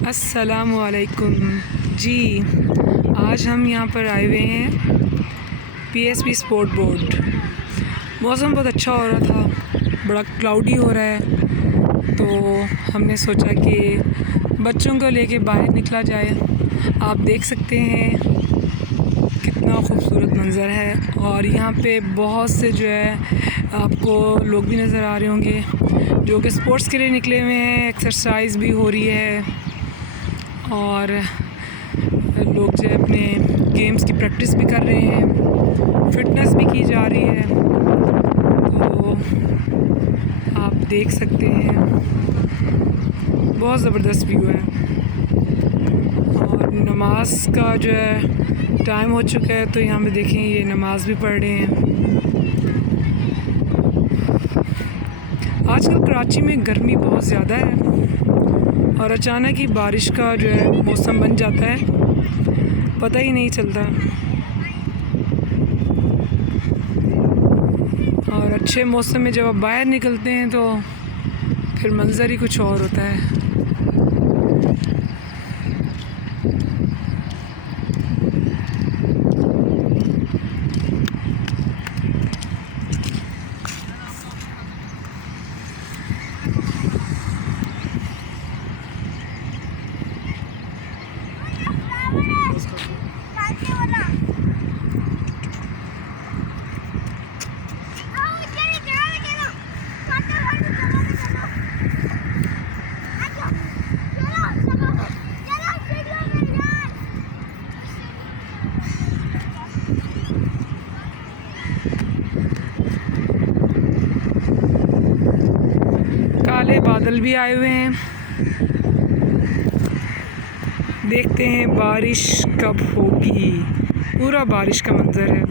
अस्सलामुअलैकुम जी। आज हम यहाँ पर आए हुए हैं पीएसपी स्पोर्ट बोर्ड। मौसम बहुत अच्छा हो रहा था, बड़ा क्लाउडी हो रहा है, तो हमने सोचा कि बच्चों को लेके बाहर निकला जाए। आप देख सकते हैं कितना खूबसूरत मंज़र है, और यहाँ पे बहुत से जो है आपको लोग भी नज़र आ रहे होंगे जो कि स्पोर्ट्स के लिए निकले हुए हैं। एक्सरसाइज भी हो रही है और लोग जो है अपने गेम्स की प्रैक्टिस भी कर रहे हैं, फिटनेस भी की जा रही है। तो आप देख सकते हैं बहुत ज़बरदस्त व्यू है। और नमाज का जो है टाइम हो चुका है, तो यहाँ पे देखें ये नमाज भी पढ़ रहे हैं। आजकल कराची में गर्मी बहुत ज़्यादा है और अचानक ही बारिश का जो है मौसम बन जाता है, पता ही नहीं चलता। और अच्छे मौसम में जब आप बाहर निकलते हैं तो फिर मंज़र ही कुछ और होता है। काले बादल भी आए हुए हैं, देखते हैं बारिश कब होगी। पूरा बारिश का मंजर है।